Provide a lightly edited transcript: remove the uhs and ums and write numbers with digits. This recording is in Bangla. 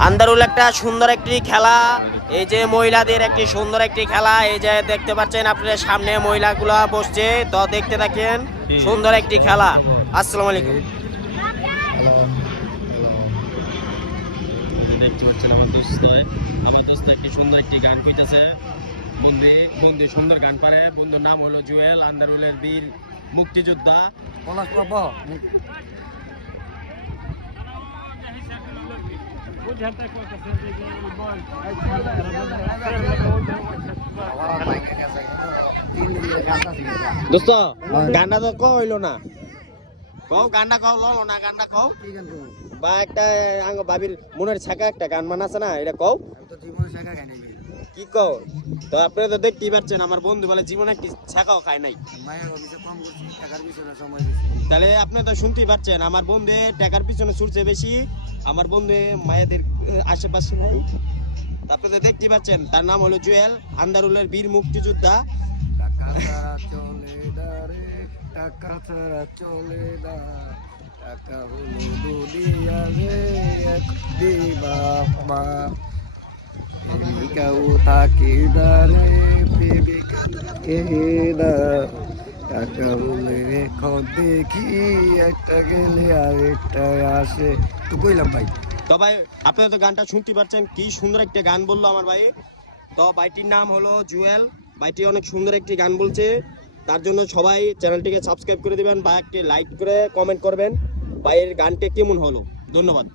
আন্দারুল একটা সুন্দর একটি খেলা, এই যে মহিলাদের একটি সুন্দর একটি খেলা, এই যে দেখতে পাচ্ছেন আপনাদের সামনে মহিলাগুলা বসছে, তো দেখতে থাকেন সুন্দর একটি খেলা। আসসালামু আলাইকুম। দেখতে পাচ্ছেন আমার দোস্ত একটি সুন্দর একটি গান কইতেছে। বন্ধু সুন্দর গান পারে। বন্ধুর নাম হলো জুয়েল, আন্দারুলের বীর মুক্তিযোদ্ধা। দোস্ত গানটা তো কইলো না, কও গানটা কও, ললো না গানটা কও, বা একটা আঙ্গ ভাবির মনের ছাকা একটা গান মান আছে না, এটা কও। কি কও? তো আপনারা তো দেখতেই পাচ্ছেন আমার বন্ধু বলে জীবনে কি ছাকাও খায় নাই। তাহলে আপনি তো শুনতেই পাচ্ছেন আমার বন্ধু টাকার পিছনে ছুটছে বেশি, আমার বন্ধু মায়েদের আশেপাশে নাই। আপনি তো দেখতেই পাচ্ছেন তার নাম হলো জুয়েল, আন্দারুলের বীর মুক্তিযোদ্ধা। টাকা ছাড়া চলে না, টাকা হলো দুনিয়া রে দিবাপা, প্রেমিকাও থাকে না রে, প্রেমিকা থাকে না, টাকা হলে এখন দেখি একটা গেলে আর একটা আসে। তো কইলাম ভাই, তো ভাই আপনারা তো গানটা শুনতে পাচ্ছেন, কি সুন্দর একটা গান বললো আমার ভাই। তো ভাইটির নাম হলো জুয়েল, ভাইটি অনেক সুন্দর একটি গান বলছে, তার জন্য সবাই চ্যানেলটিকে সাবস্ক্রাইব করে দিবেন বা একটি লাইক করে কমেন্ট করবেন ভাইয়ের গানটা কেমন হলো। ধন্যবাদ।